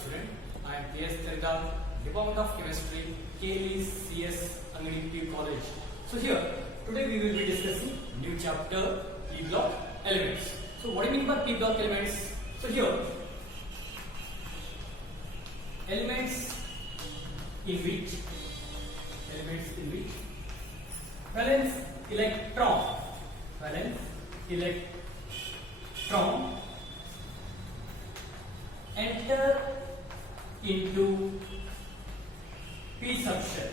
student. I am Terdal, Department of Chemistry, KLES Angani College. So here, today we will be discussing new chapter P block elements. So what do you mean by P block elements? So here, elements in which valence electron enter into p subshell.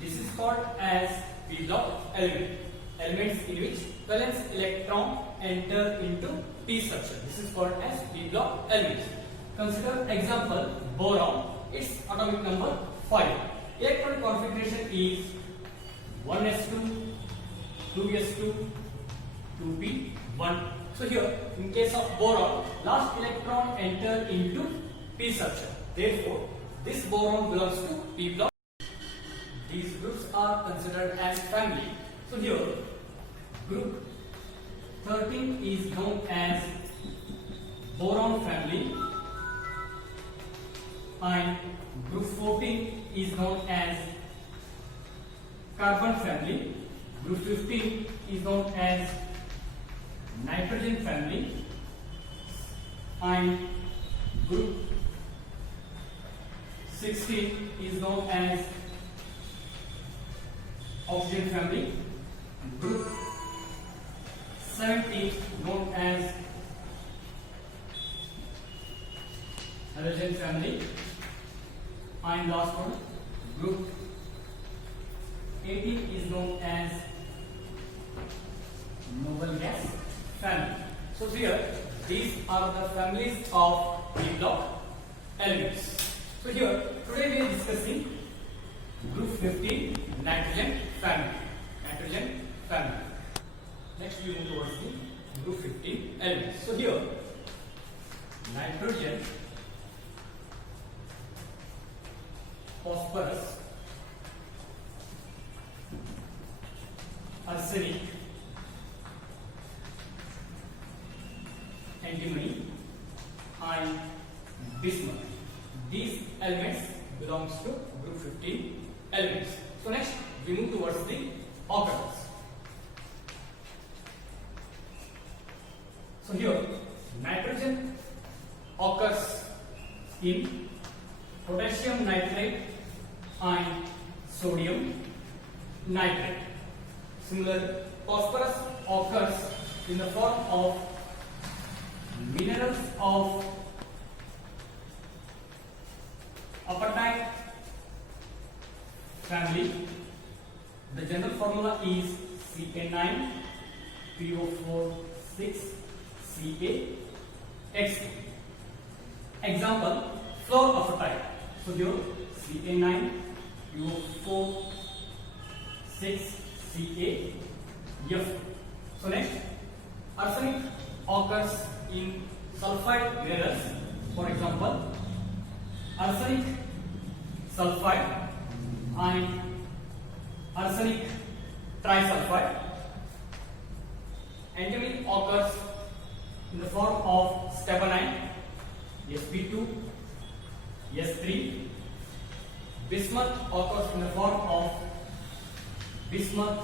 This is called as P block element. Elements in which valence electron enter into p subshell. This is called as P block elements. Consider example boron. Its atomic number 5. Electron configuration is 1s2, 2s2, 2p1. So here, in case of boron, last electron enter into p subshell. Therefore, this boron belongs to P block. These groups are considered as family. So here, group 13 is known as boron family, and group 14 is known as carbon family. Group 15 is known as nitrogen family, and group 16 is known as oxygen family. Group 17 known as halogen family, and last one, group 18 is known as noble gas family. So here, these are the families of P block elements. So here, today we are discussing group 15, nitrogen family. Next we move towards the group 15 elements. So here, nitrogen, phosphorus, arsenic, antimony, and bismuth. These elements belongs to group 15 elements. So next we move towards the occurrence. So here, nitrogen occurs in potassium nitrate and sodium nitrate. Similarly, phosphorus occurs in the form of minerals of apatite family. The general formula is Ca9PO4 6Ca. Example, fluoroapatite. So here Ca9PO4 6Ca. So next, arsenic occurs in sulfide minerals. For example, arsenic sulfide and arsenic trisulfide. Antimony occurs in the form of stibnite, Sp2, S3. Bismuth occurs in the form of bismuth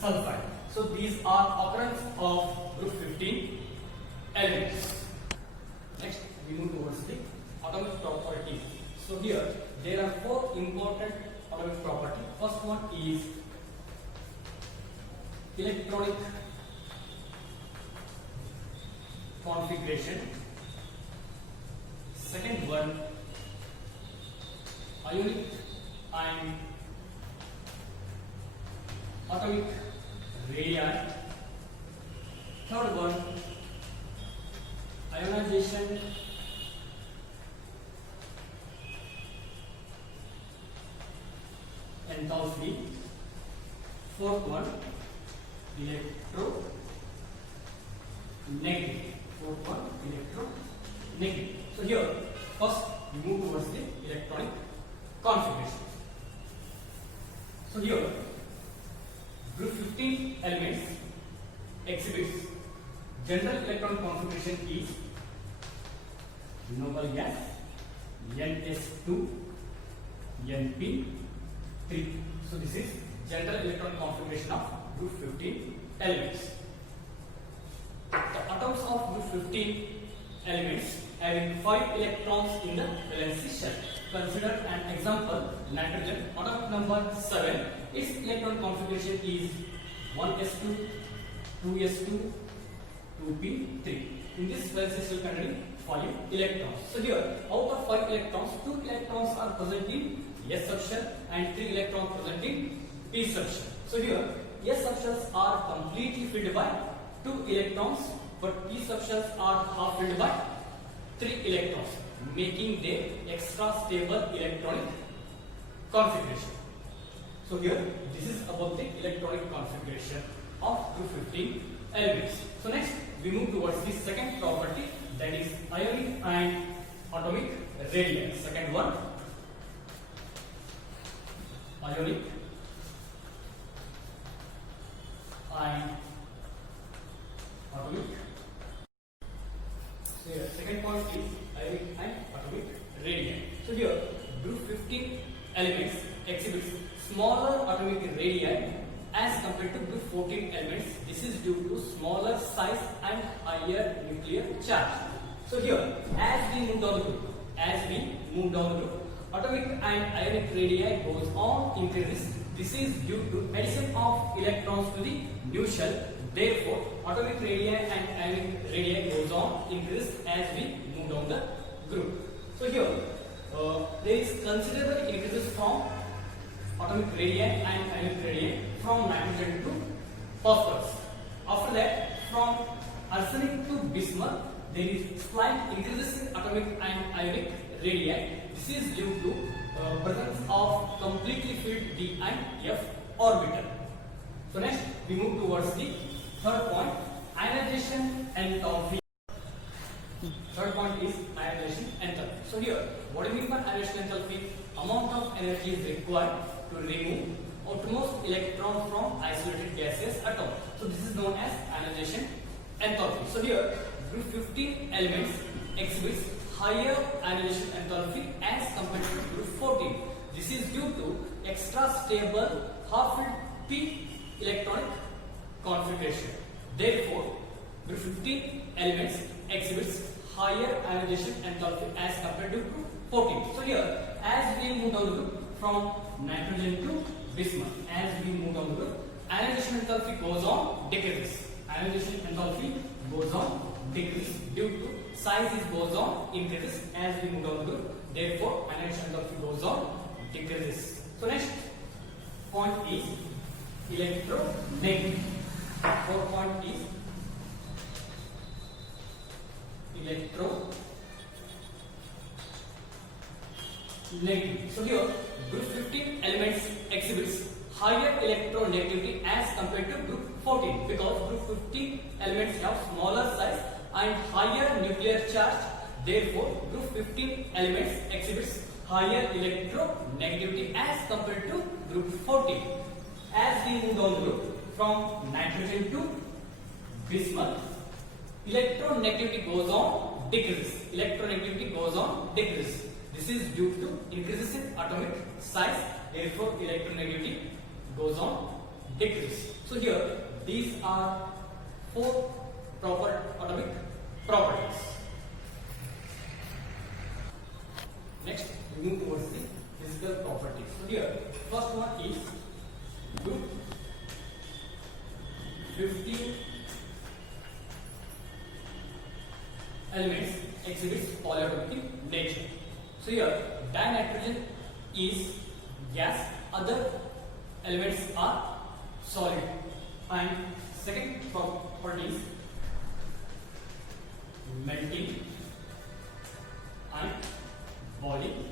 sulfide. So these are occurrence of group 15 elements. Next, we move towards the atomic properties. So here, there are 4 important atomic properties. First one is electronic configuration. Second one, ionic and atomic radii. Third one, ionization enthalpy. Fourth one, electronegative. So here, first we move towards the electronic configuration. So here, group 15 elements exhibits general electron configuration is noble gas NS2, NP3. So this is general electron configuration of group 15 elements. The atoms of group 15 elements having 5 electrons in the valence shell. Consider an example: nitrogen, atom number 7. Its electron configuration is 1s2, 2s2, 2p3. In this valence shell containing 5 electrons. So here, out of 5 electrons, 2 electrons are present in S subshell and 3 electrons present in P subshell. So here, S subshells are completely filled by 2 electrons, but P subshells are half filled by 3 electrons, making their extra stable electronic configuration. So here, this is about the electronic configuration of group 15 elements. So next, we move towards the second property, that is ionic and atomic radii. Second one, ionic and atomic. So here, second point is ionic and atomic radii. So here, group 15 elements exhibits smaller atomic radii as compared to group 14 elements. This is due to smaller size and higher nuclear charge. So here, as we move down the group, atomic and ionic radii goes on increases. This is due to addition of electrons to the new shell. Therefore, atomic radii and ionic radii goes on increases as we move down the group. So here, there is considerable increases from atomic radii and ionic radii from nitrogen to phosphorus. After that, from arsenic to bismuth, there is slight increases in atomic and ionic radii. This is due to presence of completely filled d and f orbital. So next, we move towards the third point, ionization enthalpy. Third point is ionization enthalpy. So here, what do you mean by ionization enthalpy? Amount of energy is required to remove outermost electron from isolated gaseous atom. So this is known as ionization enthalpy. So here, group 15 elements exhibits higher ionization enthalpy as compared to group 14. This is due to extra stable half-filled p electronic configuration. Therefore, group 15 elements exhibits higher ionization enthalpy as compared to group 14. So here, as we move down the group from nitrogen to bismuth, as we move down the group, ionization enthalpy goes on decreases. Ionization enthalpy goes on decreases due to size is goes on increases as we move down the group. Therefore, ionization enthalpy goes on decreases. So next point is electronegativity. Fourth point is electronegativity. So here, group 15 elements exhibits higher electronegativity as compared to group 14 because group 15 elements have smaller size and higher nuclear charge. Therefore, group 15 elements exhibits higher electronegativity as compared to group 14. As we move down the group from nitrogen to bismuth, electronegativity goes on decreases. Electronegativity goes on decreases. This is due to increases in atomic size. Therefore, electronegativity goes on decreases. So here, these are 4 proper atomic properties. Next, we move towards the physical properties. So here, first one is group 15 elements exhibits polyatomic nature. So here, dinitrogen is gas, other elements are solid. And second property is melting and boiling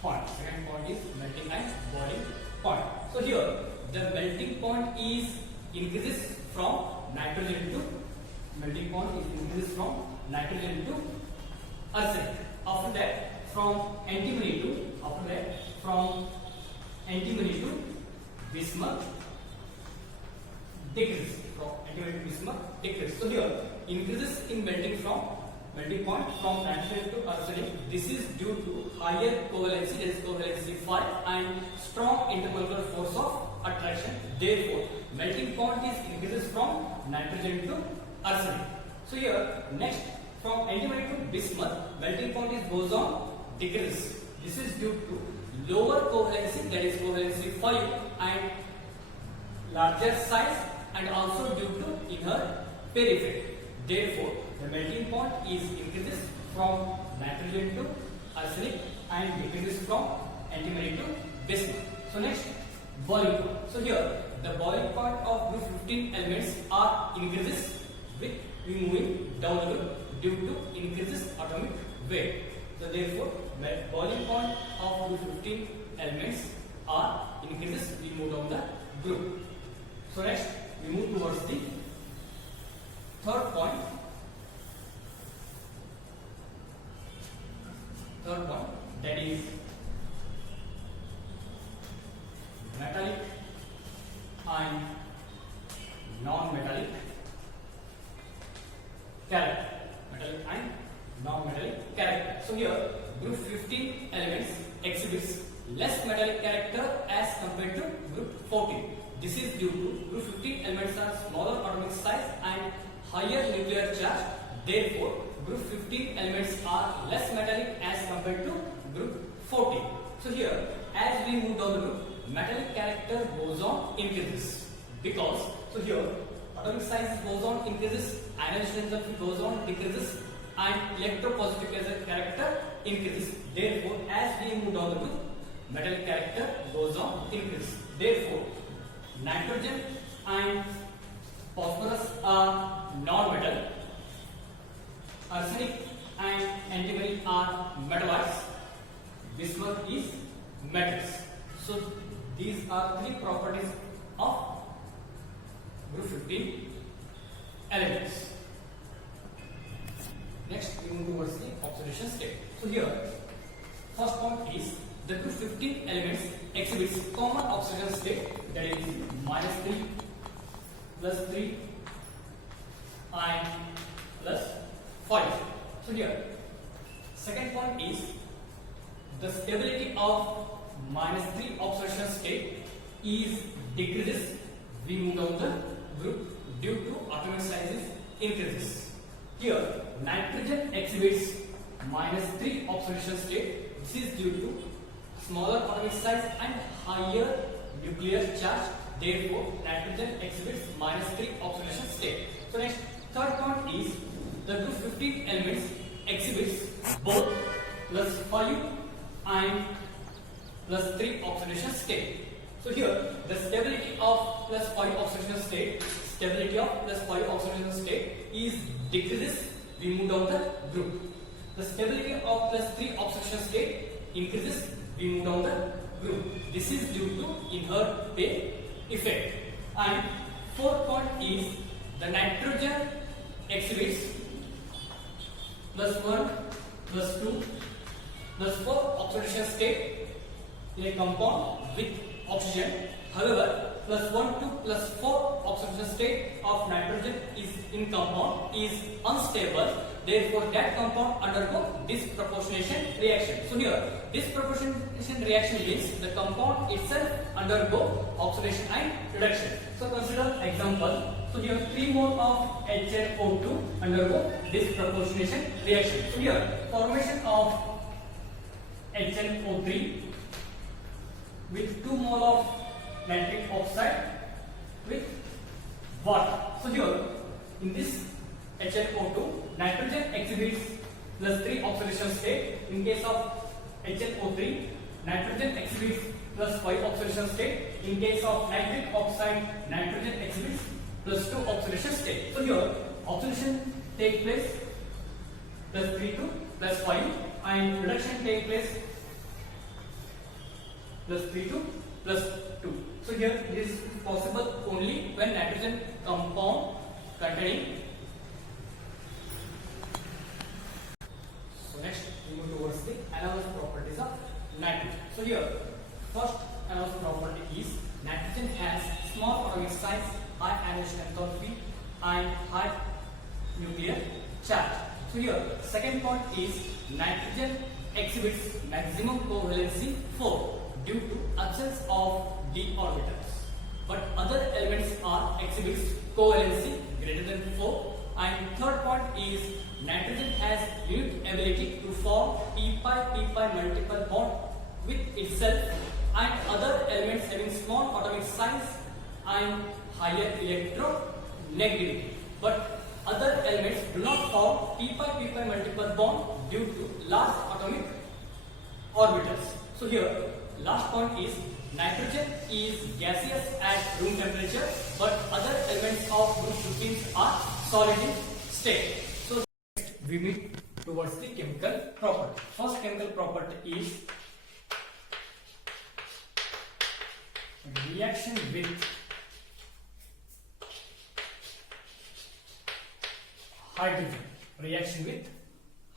point. Second point is melting and boiling point. So here, the melting point is increases from nitrogen to melting point is increases from nitrogen to arsenic. After that, from antimony to bismuth decreases. From antimony to bismuth decreases. So here, increases in melting from melting point from nitrogen to arsenic. This is due to higher covalency, that is covalency 5, and strong intermolecular force of attraction. Therefore, melting point is increases from nitrogen to arsenic. So here, next, from antimony to bismuth, melting point is goes on decreases. This is due to lower covalency, that is covalency 5, and larger size, and also due to inner pair effect. Therefore, the melting point is increases from nitrogen to arsenic and decreases from antimony to bismuth. So next, boiling point. So here, the boiling point of group 15 elements are increases with moving down the group due to increases atomic weight. So therefore, boiling point of group 15 elements are increases we move down the group. So next, we move towards the third point. Third point, that is metallic and non-metallic character. Metallic and non-metallic character. So here, group 15 elements exhibits less metallic character as compared to group 14. This is due to group 15 elements are smaller atomic size and higher nuclear charge. Therefore, group 15 elements are less metallic as compared to group 14. So here, as we move down the group, metallic character goes on increases. Because, so here, atomic size goes on increases, ionization energy goes on decreases, and electropositive character increases. Therefore, as we move down the group, metallic character goes on increases. Therefore, nitrogen and phosphorus are non-metal. Arsenic and antimony are metalloids. Bismuth is metals. So these are three properties of group 15 elements. Next, we move towards the oxidation state. So here, first point is the group 15 elements exhibits common oxidation state, that is -3, +3, and +5. So here, second point is the stability of -3 oxidation state is decreases we move down the group due to atomic sizes increases. Here, nitrogen exhibits -3 oxidation state. This is due to smaller atomic size and higher nuclear charge. Therefore, nitrogen exhibits -3 oxidation state. So next, third point is the group 15 elements exhibits both +5 and +3 oxidation state. So here, the stability of +5 oxidation state, is decreases we move down the group. The stability of +3 oxidation state increases we move down the group. This is due to inert pair effect. And fourth point is the nitrogen exhibits +1, +2, +4 oxidation state in a compound with oxygen. However, +1 to +4 oxidation state of nitrogen is in compound is unstable. Therefore, that compound undergo disproportionation reaction. So here, disproportionation reaction means the compound itself undergo oxidation and reduction. So consider example. So here, 3 mole of HNO2 undergo disproportionation reaction. So here, formation of HNO3 with 2 mole of nitric oxide with water. So here, in this HNO2, nitrogen exhibits +3 oxidation state. In case of HNO3, nitrogen exhibits +5 oxidation state. In case of nitric oxide, nitrogen exhibits +2 oxidation state. So here, oxidation take place +3 to +5, and reduction take place +3 to +2. So here, this is possible only when nitrogen compound containing. So next, we move towards the anomalous properties of nitrogen. So here, first anomalous property is nitrogen has small atomic size, high ionization enthalpy, and high nuclear charge. So here, second point is nitrogen exhibits maximum covalency 4 due to absence of d orbitals, but other elements are exhibits covalency greater than 4. And third point is nitrogen has unique ability to form p-pi multiple bond with itself and other elements having small atomic size and higher electronegativity, but other elements do not form p-pi multiple bond due to large atomic orbitals. So here last point is nitrogen is gaseous at room temperature, but other elements of group 15 are solid in state. So next we move towards the chemical property. First chemical property is reaction with hydrogen. Reaction with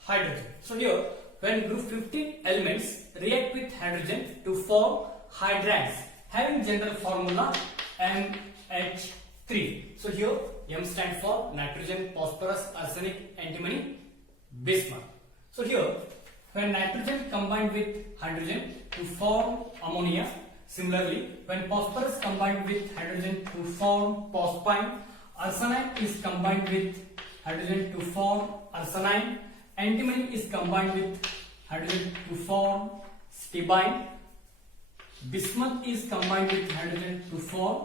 hydrogen. So here when group 15 elements react with hydrogen to form hydrides having general formula MH3. So here M stands for nitrogen, phosphorus, arsenic, antimony, bismuth. So here when nitrogen combined with hydrogen to form ammonia, similarly when phosphorus combined with hydrogen to form phosphine, arsenide is combined with hydrogen to form arsenine, antimony is combined with hydrogen to form stibine, bismuth is combined with hydrogen to form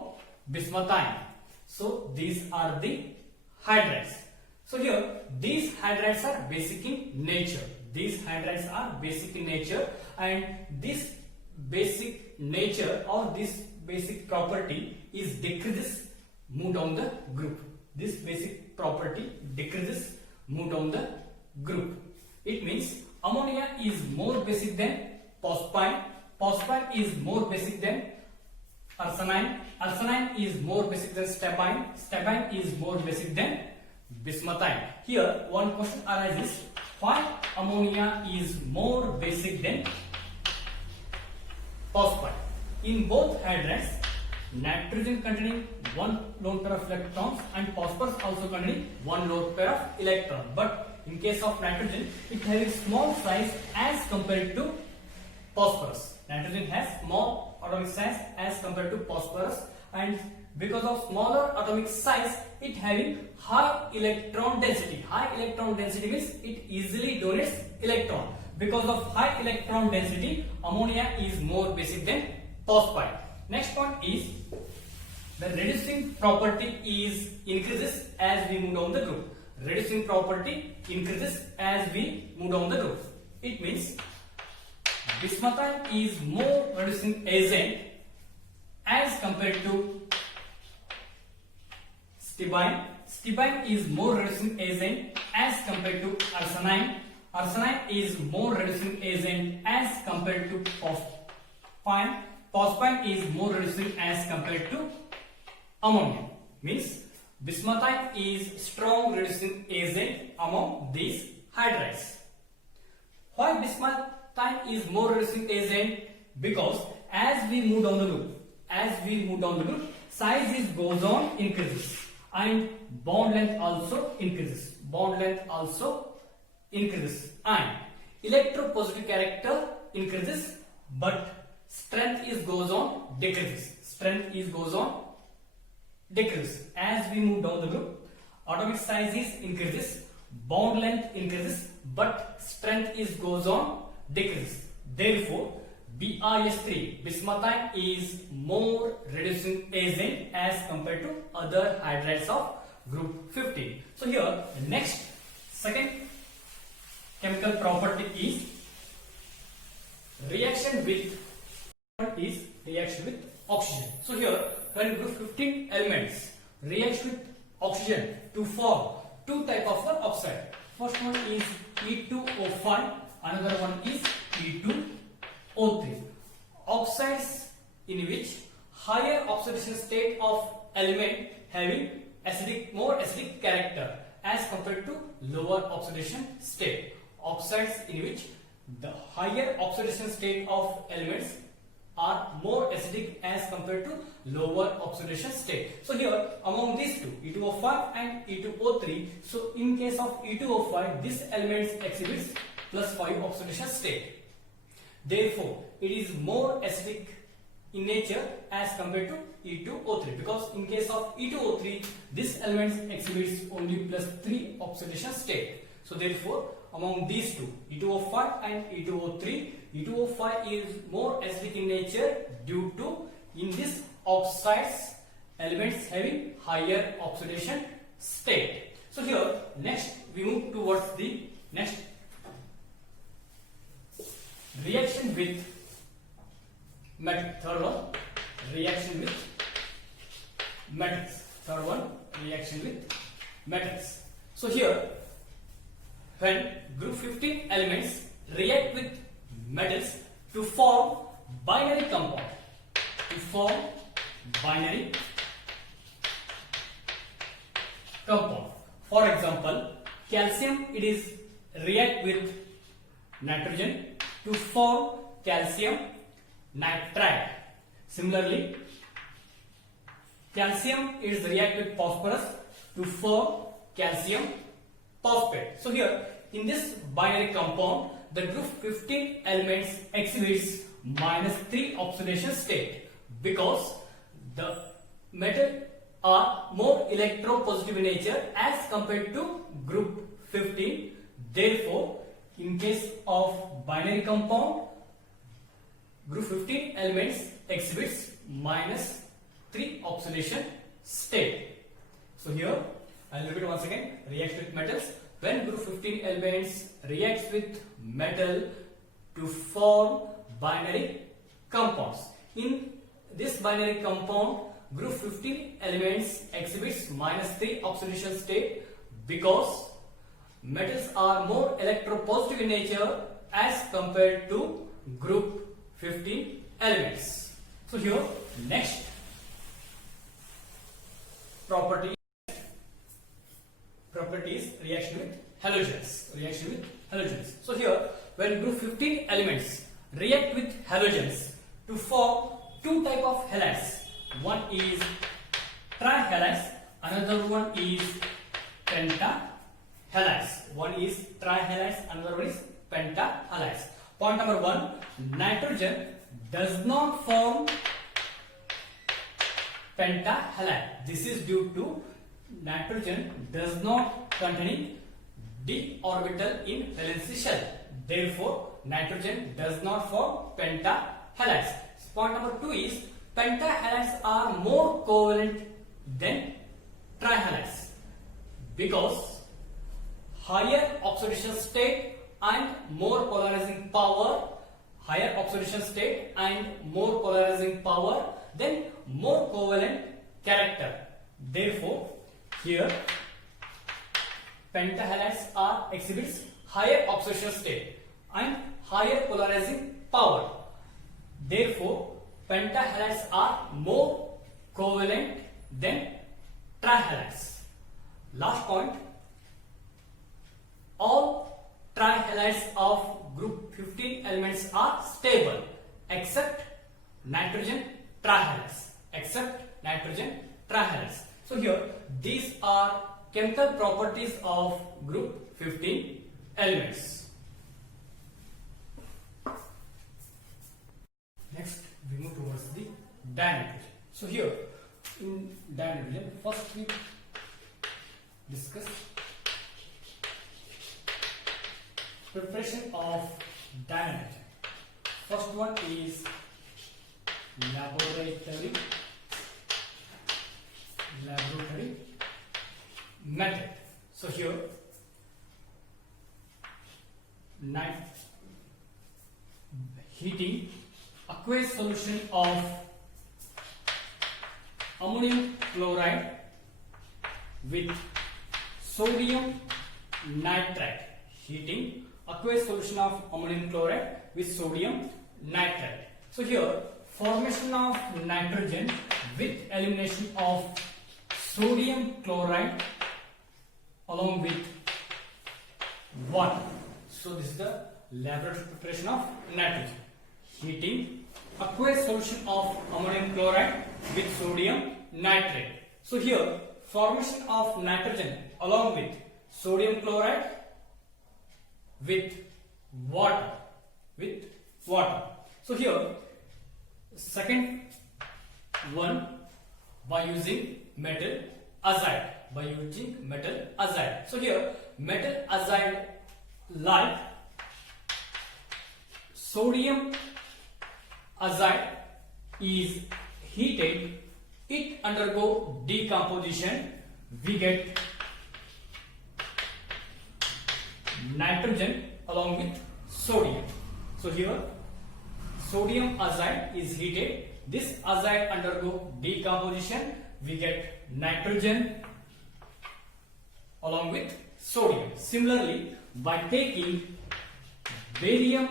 bismuthine. So these are the hydrides. So here these hydrides are basic in nature. These hydrides are basic in nature, and this basic nature or this basic property is decreases move down the group. This basic property decreases move down the group. It means ammonia is more basic than phosphine, phosphine is more basic than arsenine, arsenine is more basic than stibine, stibine is more basic than bismuthine. Here one question arises, why ammonia is more basic than phosphine? In both hydrides, nitrogen containing one lone pair of electrons and phosphorus also containing one lone pair of electrons. But in case of nitrogen, it has a small size as compared to phosphorus. Nitrogen has small atomic size as compared to phosphorus, and because of smaller atomic size, it having high electron density. High electron density means it easily donates electron. Because of high electron density, ammonia is more basic than phosphine. Next point is the reducing property is increases as we move down the group. Reducing property increases as we move down the group. It means bismuthine is more reducing agent as compared to stibine. Stibine is more reducing agent as compared to arsenine. Arsenine is more reducing agent as compared to phosphine. Phosphine is more reducing as compared to ammonia. Means bismuthine is strong reducing agent among these hydrides. Why bismuthine is more reducing agent? Because as we move down the group, size is goes on increases and bond length also increases. And electropositive character increases, but strength is goes on decreases. As we move down the group, atomic size is increases, bond length increases, but strength is goes on decreases. Therefore, BiS3 bismuthine is more reducing agent as compared to other hydrides of group 15. So here the next second chemical property is reaction with oxygen. So here when group 15 elements react with oxygen to form two type of oxide. First one is E2O5, another one is E2O3. Oxides in which higher oxidation state of element having more acidic character as compared to lower oxidation state. Oxides in which the higher oxidation state of elements are more acidic as compared to lower oxidation state. So here among these two, E2O5 and E2O3, so in case of E2O5, this element exhibits +5 oxidation state. Therefore, it is more acidic in nature as compared to E2O3, because in case of E2O3, this element exhibits only +3 oxidation state. So therefore, among these two, E2O5 and E2O3, E2O5 is more acidic in nature due to in this oxides elements having higher oxidation state. So here next we move towards the next reaction with metal. Third one, reaction with metals. Third one, reaction with metals. So here, when group 15 elements react with metals to form binary compound, For example, calcium, it is react with nitrogen to form calcium nitride. Similarly, calcium is react with phosphorus to form calcium phosphate. So here in this binary compound, the group 15 elements exhibits -3 oxidation state because the metal are more electropositive in nature as compared to group 15. Therefore, in case of binary compound, group 15 elements exhibits -3 oxidation state. So here I'll repeat once again. Reacts with metals. When group 15 elements reacts with metal to form binary compounds. In this binary compound, group 15 elements exhibits -3 oxidation state because metals are more electropositive in nature as compared to group 15 elements. So here next property is reaction with halogens. So here when group 15 elements react with halogens to form two type of halides. One is trihalides, another one is pentahalides. One is trihalides, another one is pentahalides. Point number 1, nitrogen does not form pentahalide. This is due to nitrogen does not contain d orbital in valency shell. Therefore, nitrogen does not form pentahalides. Point number 2 is pentahalides are more covalent than trihalides because higher oxidation state and more polarizing power, then more covalent character. Therefore, here pentahalides are exhibits higher oxidation state and higher polarizing power. Therefore, pentahalides are more covalent than trihalides. Last point, all trihalides of group 15 elements are stable except nitrogen trihalides. So here these are chemical properties of group 15 elements. Next we move towards the dinitrogen. So here in dinitrogen, first we discuss preparation of dinitrogen. First one is laboratory method. So here heating aqueous solution of ammonium chloride with sodium nitrate. Heating aqueous solution of ammonium chloride with sodium nitrate. So here formation of nitrogen with elimination of sodium chloride along with water. So this is the laboratory preparation of nitrogen. heating aqueous solution of ammonium chloride with sodium nitrate. So here formation of nitrogen along with sodium chloride with water. So here second one by using metal azide. So here metal azide like sodium azide is heated, it undergo decomposition, we get nitrogen along with sodium. So here sodium azide is heated, this azide undergo decomposition, we get nitrogen along with sodium. Similarly, by taking barium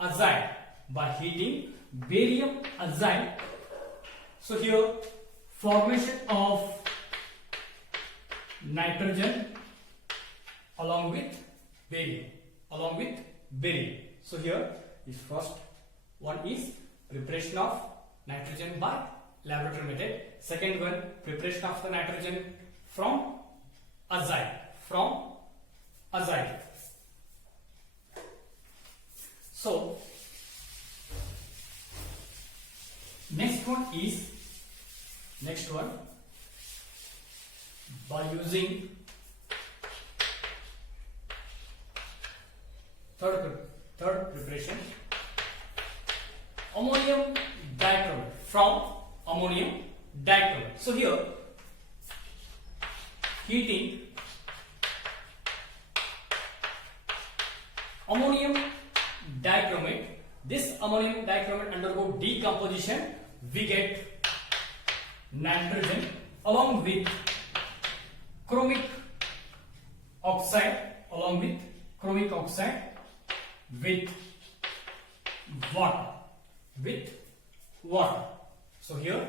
azide, by heating barium azide, so here formation of nitrogen along with barium. So here this first one is preparation of nitrogen by laboratory method. Second one, preparation of the nitrogen from azide. So next one by using third preparation, ammonium dichromate, from ammonium dichromate. So here heating ammonium dichromate, this ammonium dichromate undergo decomposition, we get nitrogen along with chromic oxide with water. So here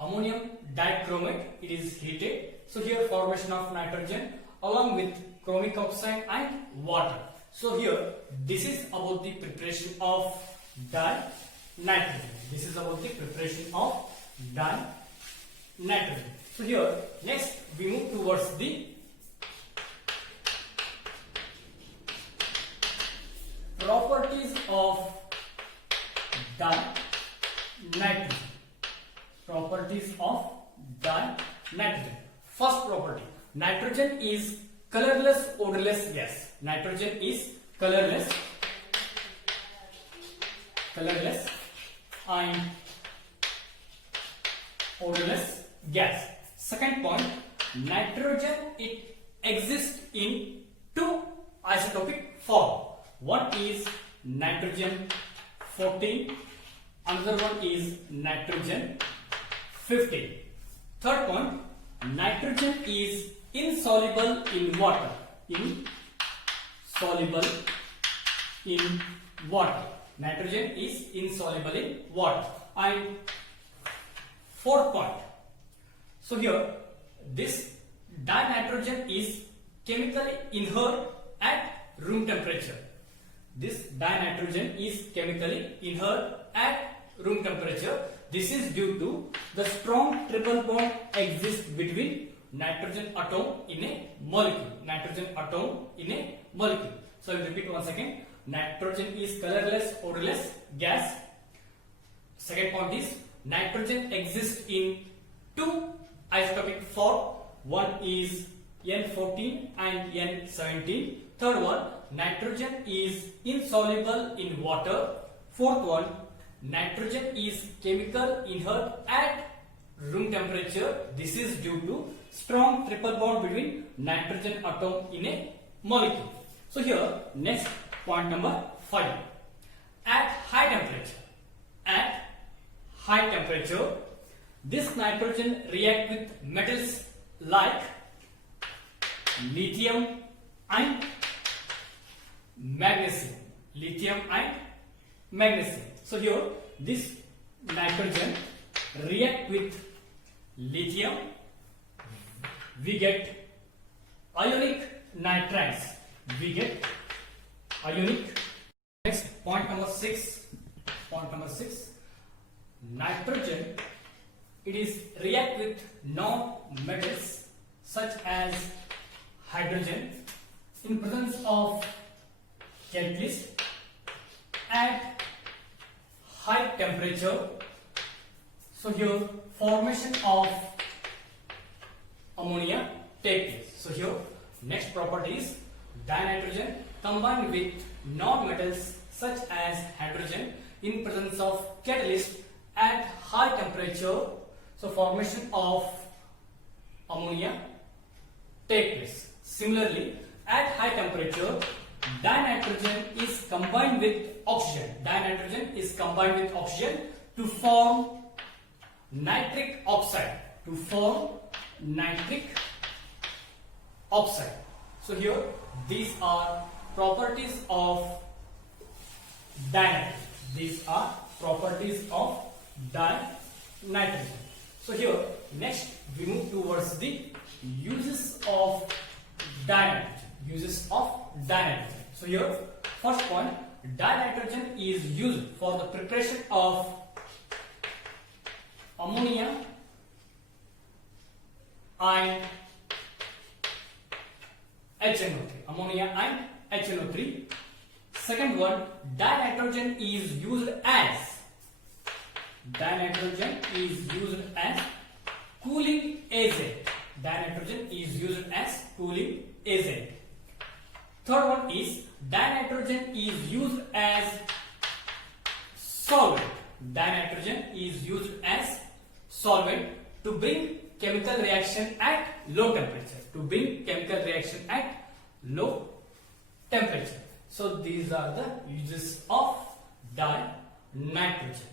ammonium dichromate, it is heated, so here formation of nitrogen along with chromic oxide and water. So here this is about the preparation of dinitrogen. So here next we move towards the properties of dinitrogen. First property, nitrogen is colorless, odorless gas. Nitrogen is colorless and odorless gas. Second point, nitrogen, it exists in two isotopic form. One is nitrogen 14, another one is nitrogen 15. Third point, nitrogen is insoluble in water. Nitrogen is insoluble in water. And fourth point, so here this dinitrogen is chemically inert at room temperature. This is due to the strong triple bond exists between nitrogen atom in a molecule. So I will repeat once again. Nitrogen is colorless, odorless gas. Second point is nitrogen exists in two isotopic form. One is N14 and N17. Third one, nitrogen is insoluble in water. Fourth one, nitrogen is chemical inert at room temperature. This is due to strong triple bond between nitrogen atom in a molecule. So here next point number 5. At high temperature, this nitrogen react with metals like lithium and magnesium. So here this nitrogen react with lithium, we get ionic nitrides. ionic. Next, point number 6. Point number 6. Nitrogen, it is react with non-metals such as hydrogen in presence of catalyst at high temperature. So here formation of ammonia take place. So here next property is dinitrogen combined with non-metals such as hydrogen in presence of catalyst at high temperature. So formation of ammonia take place. Similarly, at high temperature, dinitrogen is combined with oxygen. Dinitrogen is combined with oxygen to form nitric oxide. To form nitric oxide. So here these are properties of dinitrogen. These are properties of dinitrogen. So here next we move towards the uses of dinitrogen. Uses of dinitrogen. So here first point, dinitrogen is used for the preparation of ammonia and HNO3. Ammonia and HNO3. Second one, dinitrogen is used as cooling agent. Dinitrogen is used as cooling agent. Third one is dinitrogen is used as solvent. Dinitrogen is used as solvent to bring chemical reaction at low temperature. To bring chemical reaction at low temperature. So these are the uses of dinitrogen.